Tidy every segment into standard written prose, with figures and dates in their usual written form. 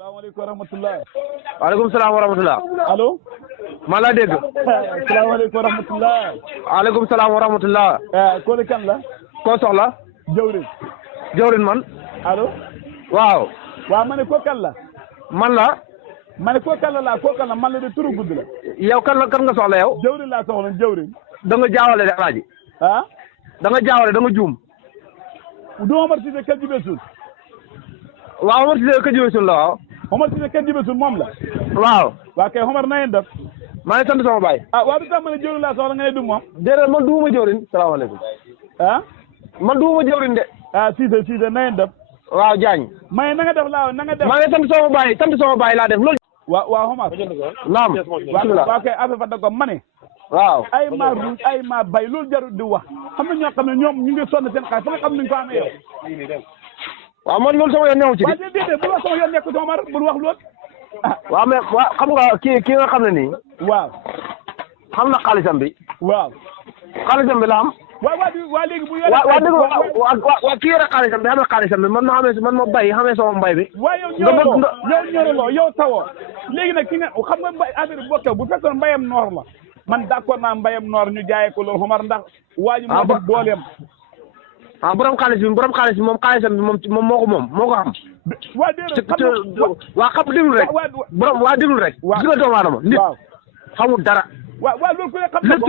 salaamaaleykum wa rahmatulah. waaleykum salaam wa rahmatulah. allo. maa laa dégg. salaamaaleykum wa rahmatulah. waaleykum salaam wa rahmatulah. kooku kan la. koo soxla. jawrin. jawrin man. allo. waaw. waaw ma ne kooku kan la. man la. ma ne kooku kan la kooku kan la man la de turu gudd la. yow kan nga soxla yow. jawrin laa soxla jawrin. da nga jaawale de alaaji. ah. da nga jaawale da nga juum. du Omar Cissé Kër Jibesul. waaw Omar Cissé Kër Jibesul la waaw. Omar Cissé Kër Jibesul moom la. waaw. waa kay Omar na ngeen def. maa ngi sant sama baay. waa bi tax ma ne jawrin laa soxla nga ne du moom. déedéet man duuma jawrin. salaamaaleykum. ah. man duuma jawrin de. Cissé na ngeen def. waaw Diagne. may na nga def laa na nga def. maa ngi sant sama baay laa def loolu. waa Omar. naam. waa kay affaire fa ko ma ne. waaw. ay maa ruuj ay maa bay loolu jarul di wax xam na ñoo xam ne ñoom ñu ngi sonn seen xaalis fa nga xam ne ñu ko amee yow. waaw man loolu sama yoon newu ci waaw déedéet bu la sama yoon nekk sama mar bul wax loolu. waaw mais waaw xam nga kii nga xam ne nii. waaw. xam na xaalisam bi. waaw. xaalisam bi la am. waa léegi bu yore. waa kii yore xaalisam bi xam na xaalisam bi man ma bay xamee sama mbay bi. waaw yow ñoraloo yow tawoo léegi nag ki nga xam nga mbay affaire bokkee bu fekkoon mbayam noor la. man d'accord naa mbayam noor ñu jaayee ko loolu xomar ndax waa ji moo def dooleem. borom xaalis bi moom xaalisam bi moom moo ko xam. waa déedéet xam nga waa xam déglu rek. waa déglu rek. waaw gis nga doomu aadama nit xamul dara. waaw loolu ku ne xam lépp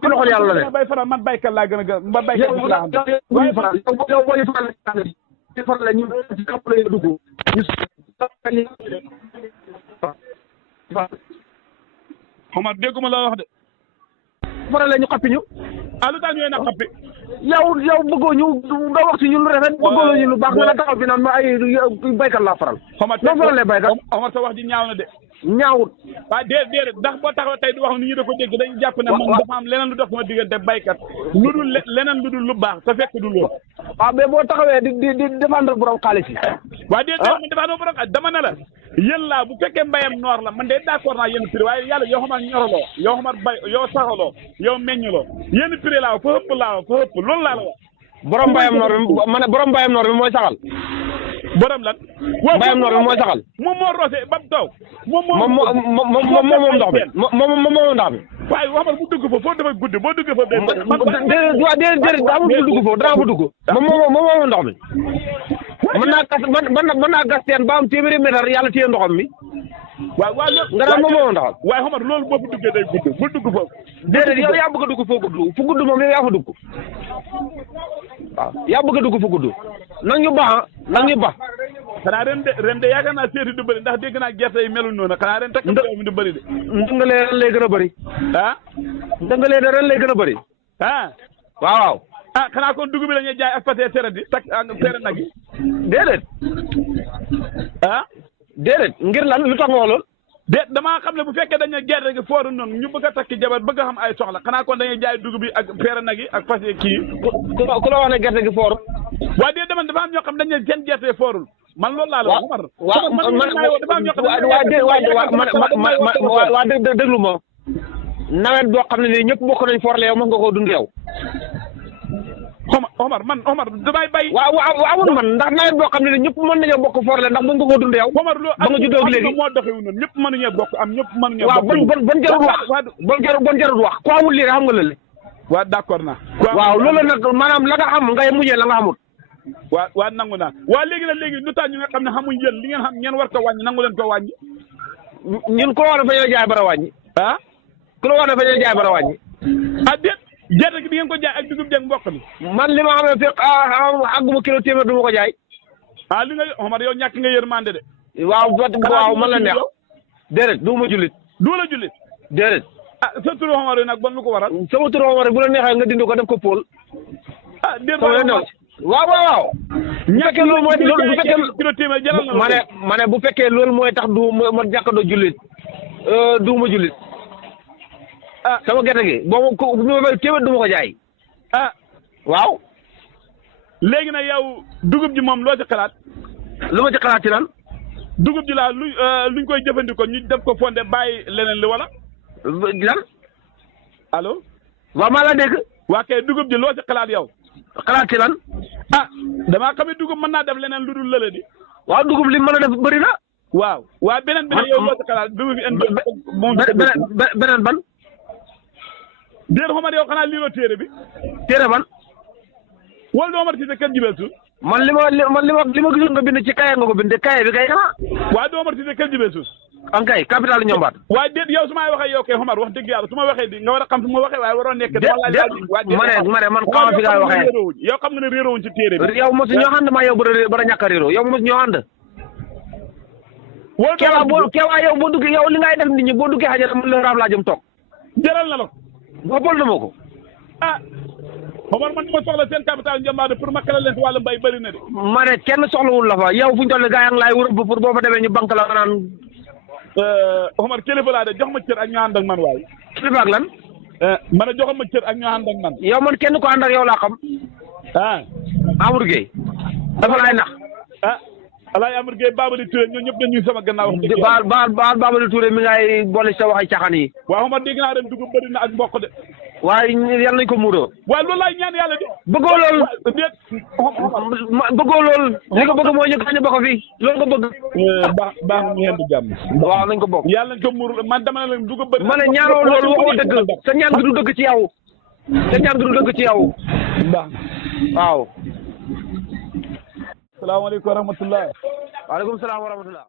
ci loxol yàlla la de. bay faral man baykat laa gën a gën ma baykat laa xam. yow boo ñu faral la ñu ci kapp la dugg Omar dégguma la wax de. faral la ñu xappi ñu. lu tax ñu na xappi. yow bëggoo ñu doo wax ci ñun lu rafet. bëggoo ñu lu baax nga taxaw fi naan ma ay baykat laa faral. noo faralee baykat. Omar sa wax ji ñaaw na de. ñaawut. waaw déedéet ndax boo taxaw tey di wax nit ñi da ko dégg dañu jàpp ne man dafa am leneen lu dox sama diggante baykat lu dul leneen lu dul lu baax te fekk du loolu. waaw mais boo taxawee di défendre borom xaalis yi. waaw déedéet man défendre borom xaalis dama ne la yéen laa bu fekkee mbayam noor la man de d'accord naa yenn prix waaye yàlla yoo xamar ñoraloo yoo xamar bay yoo saxaloo yoo meññaloo yenn prix laa fa ëpp loolu laa la wax. borom mbayam noor bi ma ne borom mbayam noor bi mooy saxal. borom lan. mbayam noor bi mooy saxal. moom moo roose ba mu taw. moom ndox bi moom ndox bi. waaye waxal bu dugg foofu dafa guddi boo duggee foofu day bëri. déedéet daa amul bu dugg foofu dara fa dugg. moom ndox mi. mën naa gas teen ba am téeméeri mètre yàlla téye ndoxam mi. waaw loolu. nga daan moom ndoxam. waaye xamar loolu boo fi duggee day gudd bul dugg foofu. déedéet yow yaa bëgg a dugg foo gudd fu gudd moom yow yaa fa dugg. waaw yaa bëgg a dugg fu gudd. nag ñu baax nag ñu baax. xanaa ren de yaakaar naa seeti du bëri ndax dégg naa gerte yi melul noonu xanaa ren takk mi du bëri de. ndëngalee ren lay gën a bëri. ndëngalee ren lay gën a bëri. waaw. xanaa kon dugub bi la ñuy jaay ak pâté seret yi tak ak seere nag yi. déedéet. déedéet ngir lan lu tax nga wax lool. damaa xam ne bu fekkee dañuy gerte gi fooru noonu ñu bëgg a takki jabar bëgg a xam ay soxla xanaa kon dañuy jaay dugub bi ak seere nag yi ak pâté kii. ku la wax ne gerte gi foor. waaw déedéet dama dafa am ñoo xam dañ ne seen gerte foorul man loolu laa la wax. waaw man déglu ma nawet boo xam ne nii ñëpp bokk nañ forle yow mën nga koo dund yow. Omar damay bay. waaw amul man ndax nawet boo xam ne nii ñëpp mën nañoo bokk forle ndax mën nga koo dund yow. Omar loolu ba nga juddoo léegi moo doxewu noonu ñëpp mënuñoo bokk am ñëpp mënuñoo bokk. waaw bon jarul wax ku amul lii rek xam nga lële. waaw d'accord naa. waaw loolu nag maanaam la nga xam ngay mujjee la nga xamul. waaw nangu naa waa léegi lu tax ñu nga xam ne xamuñ yéen li ngeen xam ngeen war ko wàññi nangu leen ko wàññi. ñun ku la wax dafa ñoo jaay bara wàññi. ku la wax dafa ñoo jaay bara wàññi. déet gerte gi di ngeen ko jaay ak dugub jeeg mboq mi. man li ma xam ne fekk àgguma kilo téeméer du ma ko jaay. li nga Omar yow ñàkk nga yërmande de. waaw man la neex. déedéet du ma jullit. du la jullit. déedéet. sa turu Omar yi nag bon lu ko waral. sama turu Omar bu la neexee nga dindi ko def ko Paul. déet waaw. bu fekkee loolu mooy bu fekkee kilo téeméer jaral na ma ne bu fekkee loolu mooy tax du ma jàkkandoo jullit du ma jullit. sama gerte gi boo ma téeméer du ma ko jaay. waaw. léegi nag yow dugub ji moom loo ci xalaat. lu ma ci xalaat ci lan. dugub ji laa luñ koy jëfandikoo ñu def ko fonde bàyyi leneen li wala. lan. allo. waaw maa la dégg. waa kay dugub ji loo ci xalaat yow. xalaat ci lan. damaa xam ne dugub mën naa def leneen lu dul lële di. waaw dugub li mën a def bëri na. waaw waa beneen bi ne yow loo ci xalaat bi mu fi indi moom beneen ban. déer Omar yow xanaa liiroo téere bi. téere ban. wala doo Omar Cissé kenn jibeesul. man li ma gisoon nga bind ci kaye nga ko bind kaye bi kay xanaa. waaye doo Omar Cissé kenn jibeesul. an kay capital ñombaat. waaye déet yow su ma waxee yow kay Omar wax dëgg yàlla su ma waxee di nga war a xam su ma waxee waaye waroo nekk. ma ne man xaw ma fi ngay waxee. yow xam nga ne réeroowuñ ci téere bi. yow mosu ñoo ànd maa yow bara ñàkk a réeroo yow mosu ñoo ànd. keewaa yow boo duggee yow li ngay def nit ñi boo duggee xajara man la raaf laa jëm toog. jëral na la ko. boppal na ma ko. ah Omar man ma soxla seen capital njambaade pour ma kala leen si wàllu mbay bëri na de. ma ne kenn soxlawul la fa yow fu ñu toll gaa yaa ngi laay wërëb pour boo fa demee ñu banque la nga naan. Omar kilifa laa de jox ma cër ak ñoo ànd ak man waaye. kilifa ak lan. ma ne jox ma cër ak ñoo ànd ak man. yow man kenn ko ànd ak yow laa xam. ah. Amadou Gueye. dafa laay nax. ah alaay Amadou Gueye Babali Touré ñoo ñëpp dañuy sama gannaaw. wax dëgg baal Babali Touré mi ngay boole sa waxi caaxaan yi. waaw Omar dégg naa ren dugub bëri na ak mboq de. waaye yal nañ ko muuroo. waaw loolu laay ñaan yàlla de. bëggoo lool déet. bëggoo lool li nga bëgg mooy ñu kañ bokk fi loolu nga bëgg. baax na ñu yendu jàmm. waaw nañ ko bokk. yàlla nañ ko muur man dama ne la dugub bëri. ma ne ñaanoo loolu waxoo dëgg sa ñaan gi du dëgg ci yow. sa ñaan gi du dëgg ci yow. baax waaw. salaamaaleykum wa rahmatulah. waaleykum salaam wa rahmatulah.